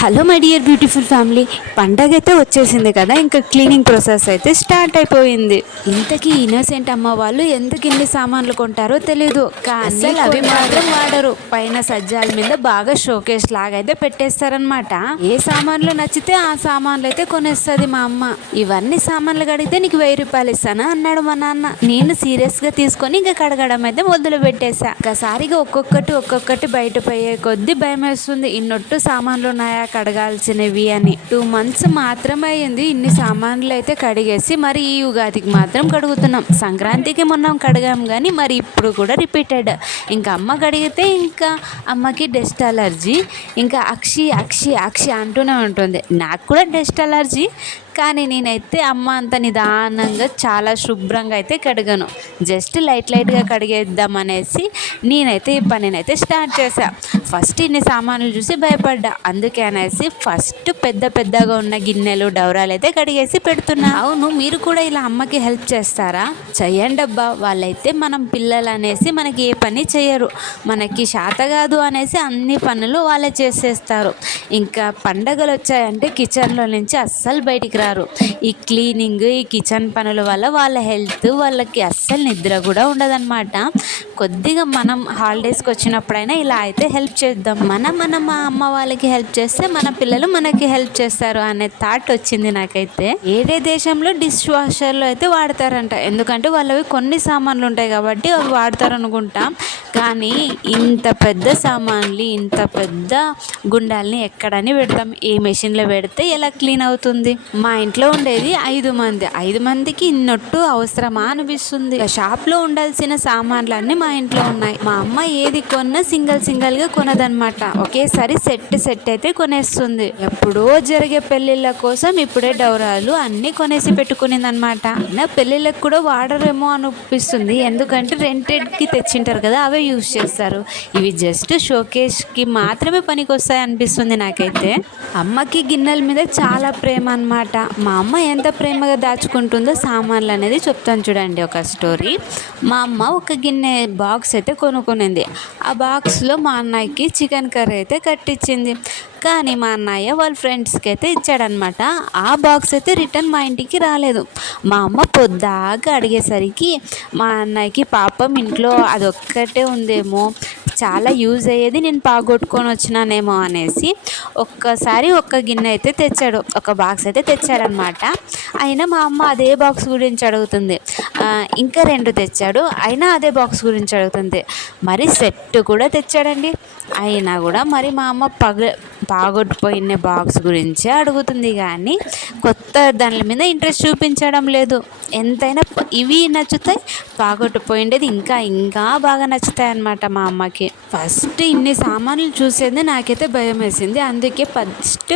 Hello my dear beautiful family, పండగ అయితే వచ్చేసింది కదా. ఇంకా క్లీనింగ్ ప్రాసెస్ అయితే స్టార్ట్ అయిపోయింది. ఇంతకీ ఇన్నోసెంట్ అమ్మ వాళ్ళు ఎందుకు ఇన్ని సామాన్లు కొంటారో తెలీదు, కానీ అవి మాత్రం వాడరు. పైన సజ్జాల మీద బాగా షోకేస్ లాగా అయితే పెట్టేస్తారనమాట. ఏ సామాన్లు నచ్చితే ఆ సామాన్లు అయితే కొనేస్తుంది మా అమ్మ. ఇవన్నీ సామాన్లు కడిగితే నీకు 1000 రూపాయలు ఇస్తాను అన్నాడు మా నాన్న. నేను సీరియస్ గా తీసుకొని ఇంకా కడగడం అయితే మొదలు పెట్టేశా. ఒకసారిగా ఒక్కొక్కటి బయట పోయే కొద్ది భయం వేస్తుంది. ఇన్నొట్టు సామాన్లు ఉన్నాయా కడగాల్సినవి అని. 2 months మాత్రమే అయింది ఇన్ని సామాన్లు అయితే కడిగేసి. మరి ఈ ఉగాదికి మాత్రం కడుగుతున్నాం. సంక్రాంతికి మొన్న కడిగాం కానీ మరి ఇప్పుడు కూడా రిపీటెడ్. ఇంకా అమ్మ కడిగితే ఇంకా అమ్మకి డస్ట్ అలర్జీ. ఇంకా అక్షి అక్షి అక్షి అంటూనే ఉంటుంది. నాకు కూడా డస్ట్ అలర్జీ, కానీ నేనైతే అమ్మ అంత నిదానంగా చాలా శుభ్రంగా అయితే కడగను. జస్ట్ లైట్గా కడిగేద్దాం అనేసి నేనైతే ఈ పనినైతే స్టార్ట్ చేశా. ఫస్ట్ ఇన్ని సామాన్లు చూసి భయపడ్డా. అందుకే అనేసి ఫస్ట్ పెద్దగా ఉన్న గిన్నెలు డవరాలు అయితే కడిగేసి పెడుతున్నా. అవును, మీరు కూడా ఇలా అమ్మకి హెల్ప్ చేస్తారా? చెయ్యండి అబ్బా. వాళ్ళైతే మనం పిల్లలు అనేసి మనకి ఏ పని చేయరు, మనకి శాత కాదు అనేసి అన్ని పనులు వాళ్ళే చేసేస్తారు. ఇంకా పండగలు వచ్చాయంటే కిచెన్లో నుంచి అస్సలు బయటికి రారు. ఈ క్లీనింగ్, ఈ కిచెన్ పనుల వల్ల వాళ్ళ హెల్త్, వాళ్ళకి అస్సలు నిద్ర కూడా ఉండదన్నమాట. కొద్దిగా మనం హాలిడేస్కి వచ్చినప్పుడైనా ఇలా అయితే హెల్ప్ చేద్దాం. మనం మా అమ్మ వాళ్ళకి హెల్ప్ చేస్తే మన పిల్లలు మనకి హెల్ప్ చేస్తారు అనే థాట్ వచ్చింది నాకైతే. ఏదే దేశంలో డిష్ వాషర్లు అయితే వాడతారంట, ఎందుకంటే వాళ్ళవి కొన్ని సామాన్లు ఉంటాయి కాబట్టి అవి వాడతారు అనుకుంటా. కానీ ఇంత పెద్ద సామాన్లు, ఇంత పెద్ద గుండాల్ని ఎక్కడని పెడతాం? ఏ మెషిన్లో పెడితే ఎలా క్లీన్ అవుతుంది? మా ఇంట్లో ఉండేది 5 మంది. 5 మందికి ఇన్నొట్టు అవసరమా అనిపిస్తుంది. షాప్లో ఉండాల్సిన సామాన్లన్నీ మా ఇంట్లో ఉన్నాయి. మా అమ్మ ఏది కొన్నా సింగల్గా కొనదనమాట. ఒకేసారి సెట్ అయితే కొనేస్తుంది. ఎప్పుడో జరిగే పెళ్లిళ్ళ కోసం ఇప్పుడే డౌరాలు అన్నీ కొనేసి పెట్టుకునిందనమాట. నా పెళ్లిళ్ళకి కూడా వాడరేమో అనిపిస్తుంది, ఎందుకంటే రెంటెడ్కి తెచ్చింటారు కదా, అవే యూజ్ చేస్తారు. ఇవి జస్ట్ షోకేస్కి మాత్రమే పనికి వస్తాయి అనిపిస్తుంది నాకైతే. అమ్మకి గిన్నెల మీద చాలా ప్రేమ అనమాట. మా అమ్మ ఎంత ప్రేమగా దాచుకుంటుందో సామాన్లు అనేది చెప్తాను చూడండి ఒక స్టోరీ. మా అమ్మ ఒక గిన్నె బాక్స్ అయితే కొనుక్కునింది. ఆ బాక్స్లో మా అన్నయ్యకి చికెన్ కర్రీ అయితే కట్టించింది. కానీ మా అన్నయ్య వాళ్ళ ఫ్రెండ్స్కి అయితే ఇచ్చాడనమాట. ఆ బాక్స్ అయితే రిటర్న్ మా ఇంటికి రాలేదు. మా అమ్మ పొద్దాగా అడిగేసరికి మా అన్నయ్యకి పాపం ఇంట్లో అదొక్కటే ఉందేమో, చాలా యూజ్ అయ్యేది, నేను పాగొట్టుకొని వచ్చినానేమో అనేసి ఒక్కసారి ఒక్క గిన్నె అయితే తెచ్చాడు, ఒక బాక్స్ అయితే తెచ్చాడనమాట. అయినా మా అమ్మ అదే బాక్స్ గురించి అడుగుతుంది. ఇంకా 2 తెచ్చాడు, అయినా అదే బాక్స్ గురించి అడుగుతుంది. మరి సెట్ కూడా తెచ్చాడండి, అయినా కూడా మరి మా అమ్మ బాగొట్టుపోయిన బాక్స్ గురించే అడుగుతుంది, కానీ కొత్త దాని మీద ఇంట్రెస్ట్ చూపించడం లేదు. ఎంతైనా ఇవి నచ్చుతాయి, బాగొట్టుపోయిండేది ఇంకా బాగా నచ్చుతాయి అన్నమాట మా అమ్మకి. ఫస్ట్ ఇన్ని సామాన్లు చూసేది నాకైతే భయం వేసింది. అందుకే ఫస్ట్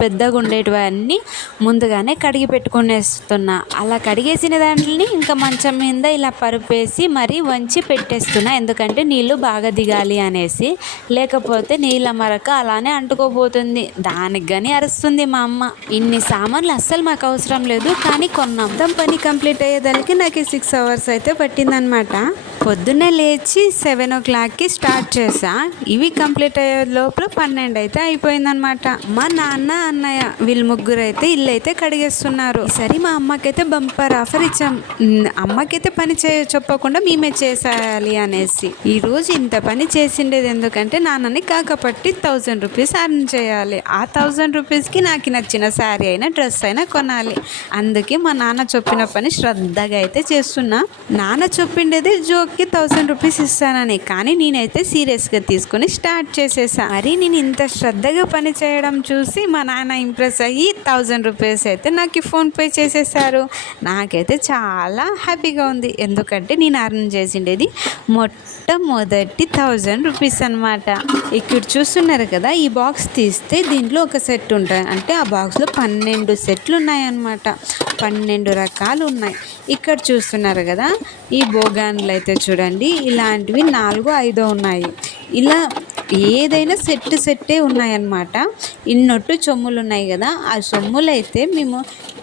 పెద్దగా ఉండేటివన్నీ ముందుగానే కడిగి పెట్టుకునేస్తున్నా. అలా కడిగేసిన దాంట్ని ఇంకా మంచం మీద ఇలా పరుపేసి మరీ వంచి పెట్టేస్తున్నా, ఎందుకంటే నీళ్ళు బాగా దిగాలి అనేసి. లేకపోతే నీళ్ళ మరక అలానే అంటుకోబోతుంది. దానికి కానీ అరుస్తుంది మా అమ్మ. ఇన్ని సామాన్లు అస్సలు మాకు అవసరం లేదు, కానీ కొన్నాం. పని కంప్లీట్ అయ్యేదానికి నాకు 6 hours అయితే పట్టిందనమాట. పొద్దున్నే లేచి 7 o'clockకి స్టార్ట్ చేసా. ఇవి కంప్లీట్ అయ్యే లోపల 12 అయితే అయిపోయిందనమాట. మా నాన్న, అన్నయ్య వీళ్ళు ముగ్గురు అయితే ఇల్లు అయితే కడిగేస్తున్నారు. ఈసారి మా అమ్మకైతే బంపర్ ఆఫర్ ఇచ్చాం. అమ్మకైతే పని చెప్పకుండా మేమే చేసేయాలి అనేసి. ఈ రోజు ఇంత పని చేసిండేది ఎందుకంటే నాన్నని కాకపట్టి 1000 rupees అర్న్ చేయాలి. ఆ 1000 rupeesకి నాకు నచ్చిన శారీ అయినా డ్రెస్ అయినా కొనాలి. అందుకే మా నాన్న చెప్పిన పని శ్రద్ధగా అయితే చేస్తున్నా. నాన్న చెప్పిండేది జోక్కి 1000 rupees ఇస్తానని, కానీ నేనైతే సీరియస్గా తీసుకొని స్టార్ట్ చేసేసా. మరి నేను ఇంత శ్రద్ధగా పని చేయడం చూసి మా నాన్న ఇంప్రెస్ అయ్యి 1000 rupees అయితే నాకు ఫోన్ పే చేసేసారు. నాకైతే చాలా హ్యాపీగా ఉంది, ఎందుకంటే నేను అర్న్ చేసిండేది మొట్టమొదటి 1000 rupees అనమాట. ఇక్కడ చూస్తున్నారు కదా, ఈ బాక్స్ తీస్తే దీంట్లో ఒక సెట్ ఉంటుంది. అంటే ఆ బాక్స్లో 12 సెట్లు ఉన్నాయన్నమాట. 12 రకాలు ఉన్నాయి. ఇక్కడ చూస్తున్నారు కదా, ఈ బోగాన్లు అయితే చూడండి, ఇలాంటివి 4-5 ఉన్నాయి. ఇలా ఏదైనా సెట్టే ఉన్నాయన్నమాట. ఇన్నొట్టు సొమ్ములు ఉన్నాయి కదా, ఆ సొమ్ములు అయితే మేము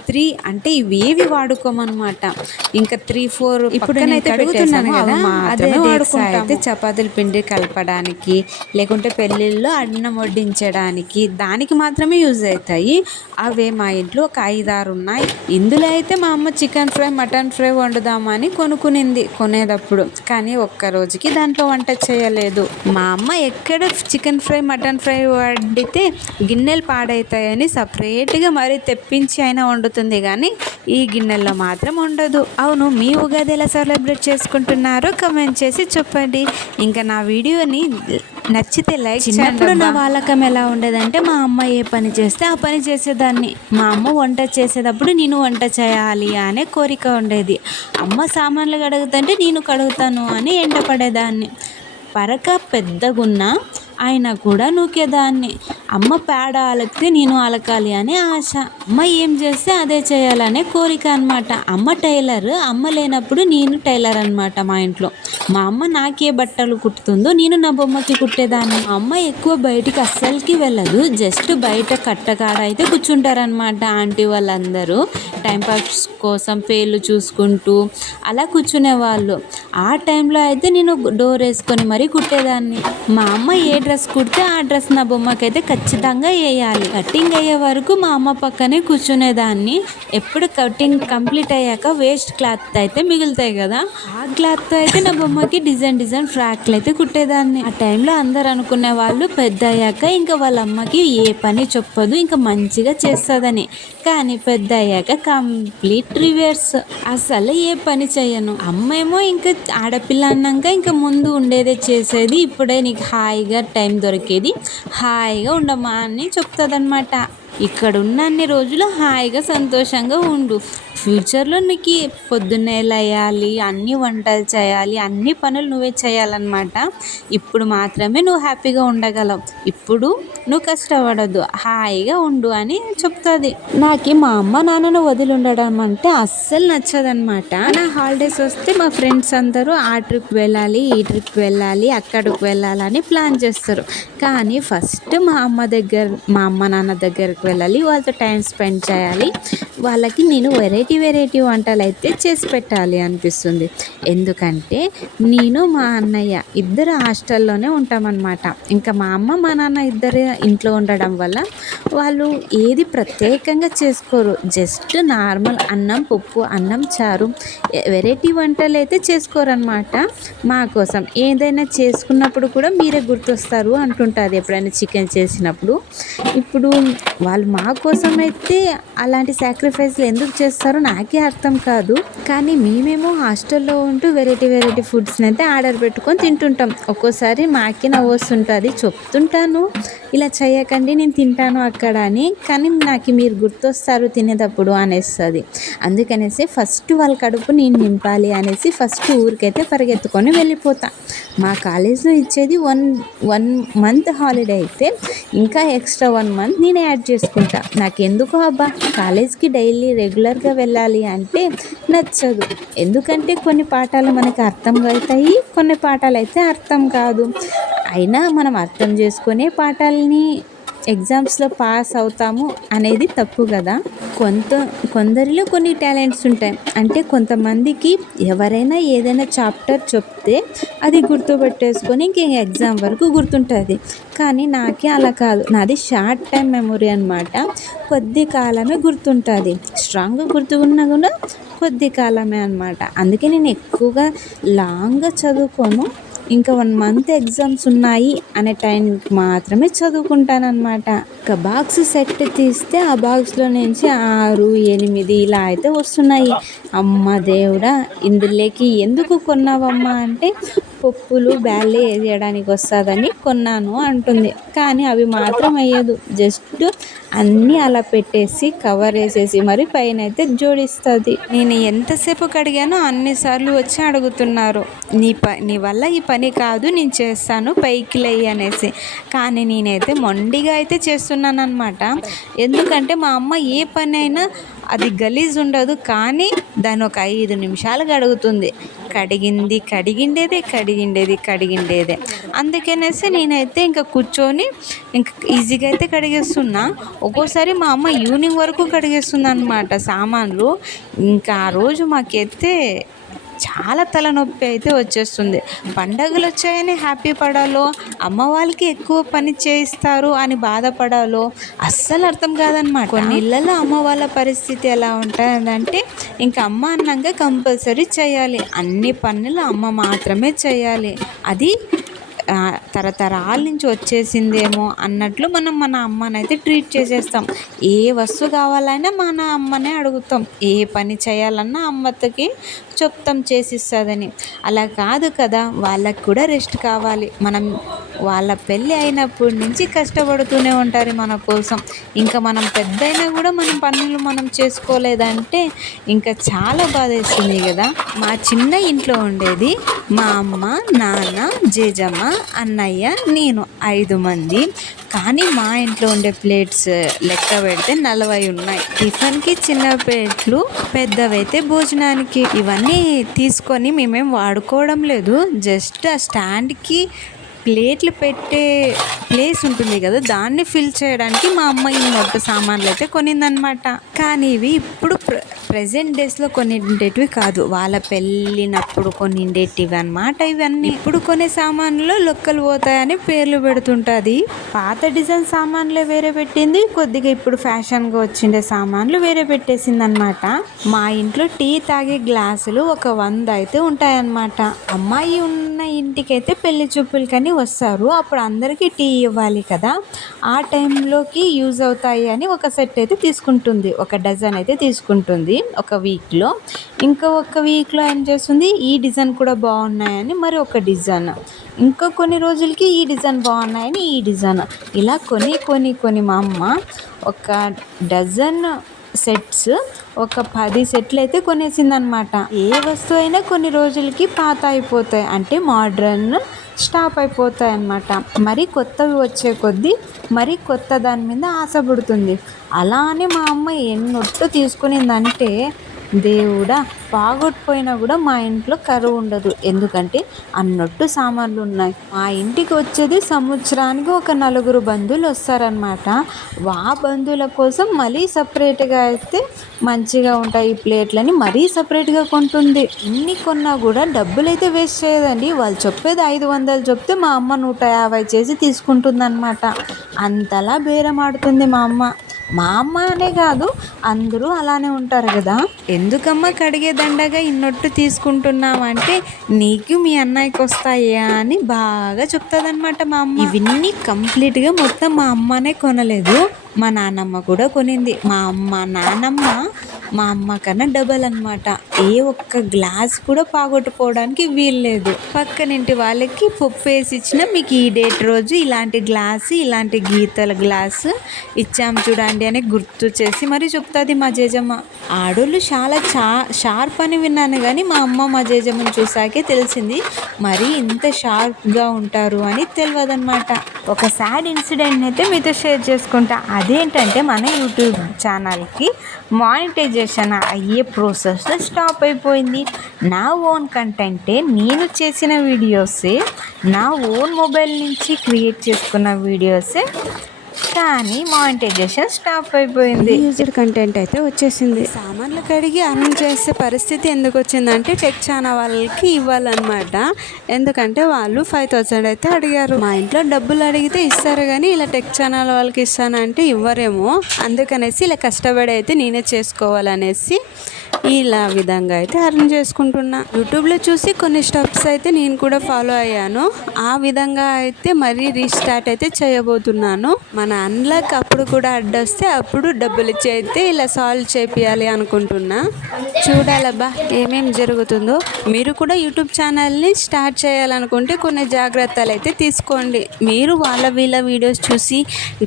3 అంటే ఇవేవి వాడుకోమన్నమాట. ఇంకా 3-4 ఇప్పుడు నేనైతే అడుగుతున్నాను కదా, అదే వాడుకుంటాము. చపాతీల పిండి కలపడానికి, లేకుంటే పెళ్ళిళ్ళలో అన్నం వడ్డించడానికి దానికి మాత్రమే యూజ్ అవుతాయి. అవే మా ఇంట్లో ఒక 5-6 ఉన్నాయి. ఇందులో అయితే మా అమ్మ చికెన్ ఫ్రై, మటన్ ఫ్రై వండుదామని కొనేటప్పుడు, కానీ ఒక్క రోజుకి దాంట్లో వంట చేయలేదు. మా అమ్మ ఎక్కడ చికెన్ ఫ్రై, మటన్ ఫ్రై వండితే గిన్నెలు పాడవుతాయని సపరేట్గా మరీ తెప్పించి అయినా వండుతుంది, కానీ ఈ గిన్నెల్లో మాత్రం ఉండదు. అవును, మీ ఉగాది ఎలా సెలబ్రేట్ చేసుకుంటున్నారో కమెంట్ చేసి చెప్పండి. ఇంకా నా వీడియోని నచ్చితే లైక్ చేయండి. చిన్నప్పుడు నా వాలకం ఎలా ఉండేదంటే, మా అమ్మ ఏ పని చేస్తే ఆ పని చేసేదాన్ని. మా అమ్మ వంట చేసేటప్పుడు నేను వంట చేయాలి అనే కోరిక ఉండేది. అమ్మ సామాన్లు కడుగుతుంటే నేను కడుగుతాను అని ఎండపడేదాన్ని. పరక పెద్దగున్నా అయినా కూడా నూకేదాన్ని. అమ్మ పేడ అలకితే నేను అలకాలి అనే ఆశ. అమ్మ ఏం చేస్తే అదే చేయాలనే కోరిక అనమాట. అమ్మ టైలర్, అమ్మ లేనప్పుడు నేను టైలర్ అనమాట మా ఇంట్లో. మా అమ్మ నాకే బట్టలు కుట్టుతుందో నేను నా బొమ్మకి కుట్టేదాన్ని. మా అమ్మ ఎక్కువ బయటికి అస్సలకి వెళ్ళదు. జస్ట్ బయట కట్టకాడ అయితే కూర్చుంటారనమాట. ఆంటీ వాళ్ళందరూ టైంపాస్ కోసం పేర్లు చూసుకుంటూ అలా కూర్చునేవాళ్ళు. ఆ టైంలో అయితే నేను డోర్ వేసుకొని మరీ కుట్టేదాన్ని. మా అమ్మ ఏ డ్రెస్ కుడితే ఆ డ్రెస్ నా బొమ్మకైతే ఖచ్చితంగా వేయాలి. కటింగ్ అయ్యే వరకు మా అమ్మ పక్కనే కూర్చునేదాన్ని. ఎప్పుడు కటింగ్ కంప్లీట్ అయ్యాక వేస్ట్ క్లాత్ అయితే మిగులుతాయి కదా, ఆ క్లాత్తో అయితే నా బొమ్మకి డిజైన్ ఫ్రాక్లు అయితే కుట్టేదాన్ని. ఆ టైంలో అందరు అనుకునే వాళ్ళు పెద్ద అయ్యాక ఇంకా వాళ్ళ అమ్మకి ఏ పని చెప్పదు, ఇంకా మంచిగా చేస్తుందని. కానీ పెద్ద అయ్యాక కంప్లీట్ రివర్స్. అసలు ఏ పని చేయను. అమ్మేమో ఇంకా ఆడపిల్ల అన్నాక ఇంకా ముందు ఉండేదే చేసేది. ఇప్పుడే నీకు హాయిగా టైం దొరికేది, హాయిగా ఉండమ్మా అని చెప్తుందన్నమాట. ఇక్కడ ఉన్న అన్ని రోజులు హాయిగా సంతోషంగా ఉండు. ఫ్యూచర్లో నీకు పొద్దున్నే లేయాలి, అన్ని వంటలు చేయాలి, అన్ని పనులు నువ్వే చేయాలన్నమాట. ఇప్పుడు మాత్రమే నువ్వు హ్యాపీగా ఉండగలవు. ఇప్పుడు నువ్వు కష్టపడద్దు, హాయిగా ఉండు అని చెప్తుంది. నాకు మా అమ్మ నాన్నను వదిలి ఉండడం అంటే అస్సలు నచ్చదనమాట. నా హాలిడేస్ వస్తే మా ఫ్రెండ్స్ అందరూ ఆ ట్రిప్ వెళ్ళాలి, ఈ ట్రిప్ వెళ్ళాలి, అక్కడికి వెళ్ళాలని ప్లాన్ చేస్తారు. కానీ ఫస్ట్ మా అమ్మ నాన్న దగ్గరికి వెళ్ళాలి, వాళ్ళతో టైం స్పెండ్ చేయాలి. వాళ్ళకి నేను వెరైటీ వంటలు అయితే చేసి పెట్టాలి అనిపిస్తుంది. ఎందుకంటే నేను మా అన్నయ్య ఇద్దరు హాస్టల్లోనే ఉంటామన్నమాట. ఇంకా మా అమ్మ మా నాన్న ఇద్దరు ఇంట్లో ఉండడం వల్ల వాళ్ళు ఏది ప్రత్యేకంగా చేసుకోరు. జస్ట్ నార్మల్ అన్నం పప్పు, అన్నం చారు, వెరైటీ వంటలు అయితే చేసుకోరన్నమాట. మా కోసం ఏదైనా చేసుకున్నప్పుడు కూడా మీరే గుర్తొస్తారు అంటుంటుంది ఎప్పుడైనా చికెన్ చేసినప్పుడు. ఇప్పుడు వాళ్ళు మా కోసం అయితే అలాంటి సాక్రిఫైస్లు ఎందుకు చేస్తారో నాకే అర్థం కాదు. కానీ మేమేమో హాస్టల్లో ఉంటూ వెరైటీ ఫుడ్స్ని అయితే ఆర్డర్ పెట్టుకొని తింటుంటాం. ఒక్కోసారి మాకే నవ్వు వస్తుంటుంది, చెప్తుంటాను ఇలా చేయకండి నేను తింటాను అక్కడ అని. కానీ నాకు మీరు గుర్తొస్తారు తినేటప్పుడు అనేస్తుంది. అందుకనేసి ఫస్ట్ వాళ్ళ కడుపు నేను నింపాలి అనేసి ఫస్ట్ ఊరికైతే పరిగెత్తుకొని వెళ్ళిపోతా. మా కాలేజ్లో ఇచ్చేది వన్ మంత్ హాలిడే అయితే ఇంకా ఎక్స్ట్రా 1 మంత్ నేను యాడ్ చేసుకుంటా. నాకెందుకో అబ్బా కాలేజ్కి డైలీ రెగ్యులర్గా వెళ్ళాలి అంటే నచ్చదు. ఎందుకంటే కొన్ని పాఠాలు మనకు అర్థం అవుతాయి, కొన్ని పాఠాలు అయితే అర్థం కాదు. అయినా మనం అర్థం చేసుకునే పాఠాలని ఎగ్జామ్స్లో పాస్ అవుతాము అనేది తప్పు కదా. కొందరిలో కొన్ని టాలెంట్స్ ఉంటాయి. అంటే కొంతమందికి ఎవరైనా ఏదైనా చాప్టర్ చెప్తే అది గుర్తుపెట్టేసుకొని ఇంక ఎగ్జామ్ వరకు గుర్తుంటుంది. కానీ నాకే అలా కాదు, నాది షార్ట్ టైం మెమొరీ అనమాట. కొద్ది కాలమే గుర్తుంటుంది. స్ట్రాంగ్గా గుర్తుకున్నా కూడా కొద్ది కాలమే అనమాట. అందుకే నేను ఎక్కువగా లాంగ్గా చదువుకోను. ఇంకా 1 మంత్ ఎగ్జామ్స్ ఉన్నాయి అనే టైంకి మాత్రమే చదువుకుంటానన్నమాట. ఒక బాక్స్ సెట్ తీస్తే ఆ బాక్స్లో నుంచి 6, 8 ఇలా అయితే వస్తున్నాయి. అమ్మ దేవుడా, ఇందులోకి ఎందుకు కొన్నావమ్మా అంటే పప్పులు బ్యాళ్ళే వేయడానికి వస్తుందని కొన్నాను అంటుంది. కానీ అవి మాత్రం వేయదు, జస్ట్ అన్నీ అలా పెట్టేసి కవర్ వేసేసి మరి పైన అయితే జోడిస్తుంది. నేను ఎంతసేపు అడిగానో అన్నిసార్లు వచ్చి అడుగుతున్నారు, నీ వల్ల ఈ పని కాదు, నేను చేస్తాను పైకి లేయి అనేసి. కానీ నేనైతే మొండిగా అయితే చేస్తున్నాను అనమాట. ఎందుకంటే మా అమ్మ ఏ పని అయినా అది గలీజ్ ఉండదు, కానీ దాన్ని ఒక 5 నిమిషాలు కడుగుతుంది. కడిగిండేదే. అందుకనేసి నేనైతే ఇంకా కూర్చొని ఇంకా ఈజీగా అయితే కడిగేస్తున్నా. ఒక్కోసారి మా అమ్మ ఈవినింగ్ వరకు కడిగేస్తుంది అనమాట సామాన్లు. ఇంకా ఆ రోజు మాకైతే చాలా తలనొప్పి అయితే వచ్చేస్తుంది. పండగలు వచ్చాయని హ్యాపీ పడాలో, అమ్మ వాళ్ళకి ఎక్కువ పని చేయిస్తారు అని బాధపడాలో అస్సలు అర్థం కాదనమాట. కొన్ని ఇళ్ళలో అమ్మ వాళ్ళ పరిస్థితి ఎలా ఉంటుందంటే ఇంకా అమ్మ అన్నాక కంపల్సరీ చేయాలి, అన్ని పనులు అమ్మ మాత్రమే చేయాలి. అది తరతరాల నుంచి వచ్చేసిందేమో అన్నట్లు మనం మన అమ్మనైతే ట్రీట్ చేసేస్తాం. ఏ వస్తువు కావాలన్నా మన అమ్మనే అడుగుతాం, ఏ పని చేయాలన్నా అమ్మకి చెప్తాం చేసిస్తుందని. అలా కాదు కదా, వాళ్ళకి కూడా రెస్ట్ కావాలి. వాళ్ళ పెళ్ళి అయినప్పటి నుంచి కష్టపడుతూనే ఉంటారు మన కోసం. ఇంకా మనం పెద్దయినా కూడా మనం పనులు మనం చేసుకోలేదంటే ఇంకా చాలా బాధేస్తుంది కదా. మా చిన్న ఇంట్లో ఉండేది మా అమ్మ, నాన్న, జేజమ్మ, అన్నయ్య, నేను 5 మంది. కానీ మా ఇంట్లో ఉండే ప్లేట్స్ లెక్క పెడితే 40 ఉన్నాయి. టిఫిన్కి చిన్న ప్లేట్లు, పెద్దవైతే భోజనానికి. ఇవన్నీ తీసుకొని మేమేం వాడుకోవడం లేదు. జస్ట్ ఆ స్టాండ్కి ప్లేట్లు పెట్టే ప్లేస్ ఉంటుంది కదా, దాన్ని ఫిల్ చేయడానికి మా అమ్మ ఈ మొట్ట సామాన్లు అయితే కొనిందనమాట. కానీ ఇవి ఇప్పుడు ప్రెజెంట్ డేస్లో కొనిండేటివి కాదు, వాళ్ళ పెళ్ళినప్పుడు కొనిండేటివి అనమాట. ఇవన్నీ ఇప్పుడు కొనే సామాన్లు లొక్కలు పోతాయని పేర్లు పెడుతుంటుంది. పాత డిజైన్ సామాన్లే వేరే పెట్టింది, కొద్దిగా ఇప్పుడు ఫ్యాషన్గా వచ్చిండే సామాన్లు వేరే పెట్టేసింది అనమాట. మా ఇంట్లో టీ తాగే గ్లాసులు ఒక 100 అయితే ఉంటాయన్నమాట. అమ్మాయి ఉన్న ఇంటికైతే పెళ్లి చూపులు కానీ వస్తారు, అప్పుడు అందరికీ టీ ఇవ్వాలి కదా, ఆ టైంలోకి యూజ్ అవుతాయి అని ఒక సెట్ అయితే తీసుకుంటుంది, ఒక డజన్ అయితే తీసుకుంటుంది ఒక వీక్లో. ఇంకా ఒక వీక్లో ఏం చేస్తుంది, ఈ డిజైన్ కూడా బాగున్నాయని మరి ఒక డిజైన్, ఇంకా కొన్ని రోజులకి ఈ డిజైన్ బాగున్నాయని ఈ డిజైన్, ఇలా కొని మా అమ్మ ఒక డజన్ సెట్స్, ఒక 10 సెట్లు అయితే కొనేసిందనమాట. ఏ వస్తువు అయినా కొన్ని రోజులకి పాత అయిపోతాయి, అంటే మోడ్రన్ స్టాప్ అయిపోతాయి అన్నమాట. మరి కొత్తవి వచ్చే కొద్దీ మరి కొత్త దాని మీద ఆశ పుడుతుంది. అలా అని మా అమ్మ ఎన్నొట్టు తీసుకునిందంటే దేవుడా, బాగొట్టిపోయినా కూడా మా ఇంట్లో కరువు ఉండదు, ఎందుకంటే అన్నట్టు సామాన్లు ఉన్నాయి. మా ఇంటికి వచ్చేది సంవత్సరానికి ఒక 4 బంధువులు వస్తారనమాట. ఆ బంధువుల కోసం మళ్ళీ సపరేట్గా అయితే మంచిగా ఉంటాయి ఈ ప్లేట్లని మరీ సపరేట్గా కొంటుంది. ఇన్ని కొన్నా కూడా డబ్బులు అయితే వేస్ట్ చేయదండి. వాళ్ళు చెప్పేది 500 చెప్తే మా అమ్మ 150 చేసి తీసుకుంటుందన్నమాట. అంతలా బేరం ఆడుతుంది మా అమ్మ. మా అమ్మ అనే కాదు, అందరూ అలానే ఉంటారు కదా. ఎందుకమ్మా కడిగే దండగా ఇన్నొట్టు తీసుకుంటున్నామంటే నీకు మీ అన్నయ్యకి వస్తాయా అని బాగా చెప్తుందన్నమాట మా అమ్మ. ఇవన్నీ కంప్లీట్గా మొత్తం మా అమ్మనే కొనలేదు, మా నాన్నమ్మ కూడా కొనింది. మా నాన్నమ్మ మా అమ్మ కన్నా డబల్ అనమాట. ఏ ఒక్క గ్లాస్ కూడా పాగొట్టుకోవడానికి వీల్లేదు. పక్కనింటి వాళ్ళకి పప్పు వేసి ఇచ్చిన, మీకు ఈ డేట్ రోజు ఇలాంటి గ్లాసు, ఇలాంటి గీతల గ్లాసు ఇచ్చాము చూడండి అని గుర్తు చేసి మరి చెప్తుంది మా జేజమ్మ. ఆడోళ్ళు చాలా షార్ప్ అని విన్నాను, కానీ మా అమ్మ మా జేజమ్మని చూసాకే తెలిసింది మరి ఇంత షార్ప్గా ఉంటారు అని తెలియదన్నమాట. ఒక సాడ్ ఇన్సిడెంట్ అయితే మీతో షేర్ చేసుకుంటా. అదేంటంటే మన యూట్యూబ్ ఛానల్కి మానిటైజేషన్ అయ్యే ప్రాసెస్ స్టాప్ అయిపోయింది. నా ఓన్ కంటెంటే, నేను చేసిన వీడియోసే, నా ఓన్ మొబైల్ నుంచి క్రియేట్ చేసుకున్న వీడియోసే, కానీ మానిటైజేషన్ స్టాప్ అయిపోయింది. యూజ్డ్ కంటెంట్ అయితే వచ్చేసింది. సామాన్లు కడిగి అర్న్ చేసే పరిస్థితి ఎందుకు వచ్చిందంటే టెక్ ఛానల్ వాళ్ళకి ఇవ్వాలన్నమాట. ఎందుకంటే వాళ్ళు 5000 అయితే అడిగారు. మా ఇంట్లో డబ్బులు అడిగితే ఇస్తారు, కానీ ఇలా టెక్ ఛానల్ వాళ్ళకి ఇస్తానంటే ఇవ్వరేమో, అందుకనేసి ఇలా కష్టపడి అయితే నేనే చేసుకోవాలనేసి ఇలా విధంగా అయితే అర్న్ చేసుకుంటున్నా. యూట్యూబ్లో చూసి కొన్ని స్టెప్స్ అయితే నేను కూడా ఫాలో అయ్యాను. ఆ విధంగా అయితే మరీ రీస్టార్ట్ అయితే చేయబోతున్నాను. మన అన్లక్ అప్పుడు కూడా అడ్డొస్తే అప్పుడు డబ్బులు ఇచ్చి అయితే ఇలా సాల్వ్ చేపియాలి అనుకుంటున్నా. చూడాలబ్బా ఏమేం జరుగుతుందో. మీరు కూడా యూట్యూబ్ ఛానల్ని స్టార్ట్ చేయాలనుకుంటే కొన్ని జాగ్రత్తలు అయితే తీసుకోండి. మీరు వాళ్ళ వీళ్ళ వీడియోస్ చూసి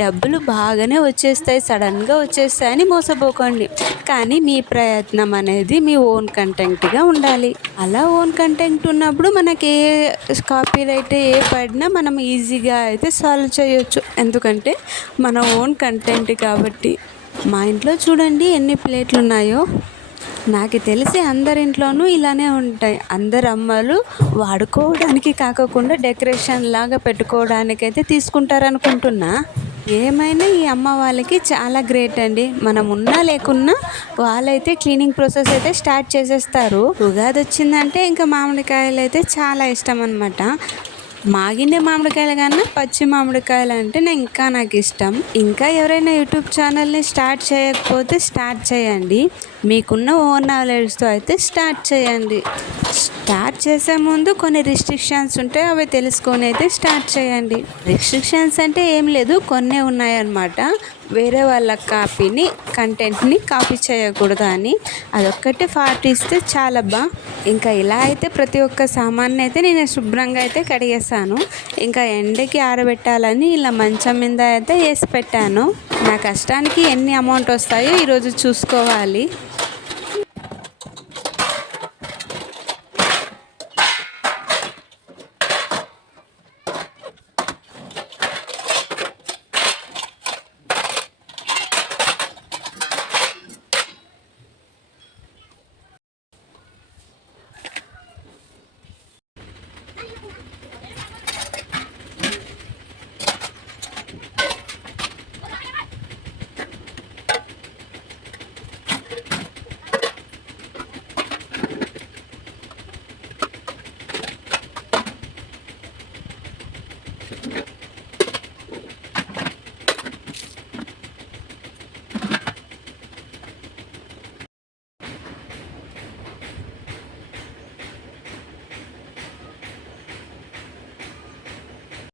డబ్బులు బాగానే వచ్చేస్తాయి, సడన్గా వచ్చేస్తాయని మోసపోకండి. కానీ మీ ప్రయత్నం అనేది మీ ఓన్ కంటెంట్గా ఉండాలి. అలా ఓన్ కంటెంట్ ఉన్నప్పుడు మనకి ఏ కాపీరైట్ ఏ పడినా మనం ఈజీగా అయితే సాల్వ్ చేయొచ్చు, ఎందుకంటే మన ఓన్ కంటెంట్ కాబట్టి. మా ఇంట్లో చూడండి ఎన్ని ప్లేట్లు ఉన్నాయో. నాకు తెలిసి అందరింట్లోనూ ఇలానే ఉంటాయి. అందరు అమ్మలు వాడుకోవడానికి కాకుండా డెకరేషన్ లాగా పెట్టుకోవడానికైతే తీసుకుంటారనుకుంటున్నా. ఏమైనా ఈ అమ్మ వాళ్ళకి చాలా గ్రేట్ అండి. మనం ఉన్నా లేకున్నా వాళ్ళైతే క్లీనింగ్ ప్రాసెస్ అయితే స్టార్ట్ చేసేస్తారు. ఉగాది వచ్చిందంటే ఇంకా మామిడికాయలు అయితే చాలా ఇష్టం అనమాట. మాగిండే మామిడికాయలు కన్నా పచ్చి మామిడికాయలు అంటే నాకు ఇష్టం. ఇంకా ఎవరైనా యూట్యూబ్ ఛానల్ని స్టార్ట్ చేయకపోతే స్టార్ట్ చేయండి. మీకున్న ఓన్ నాలెడ్జ్తో అయితే స్టార్ట్ చేయండి. స్టార్ట్ చేసే ముందు కొన్ని రిస్ట్రిక్షన్స్ ఉంటాయి, అవి తెలుసుకొని అయితే స్టార్ట్ చేయండి. రిస్ట్రిక్షన్స్ అంటే ఏం లేదు, కొన్నే ఉన్నాయన్నమాట. వేరే వాళ్ళ కంటెంట్ని కాపీ చేయకూడదు అని, అదొక్కటి పాటిస్తే చాలబ్బా. ఇంకా ఇలా అయితే ప్రతి ఒక్క సామాన్ని అయితే నేను శుభ్రంగా అయితే కడిగేస్తాను. ఇంకా ఎండకి ఆరబెట్టాలని ఇలా మంచం మీద అయితే వేసి పెట్టాను. నా కష్టానికి ఎన్ని అమౌంట్ వస్తాయో ఈరోజు చూసుకోవాలి.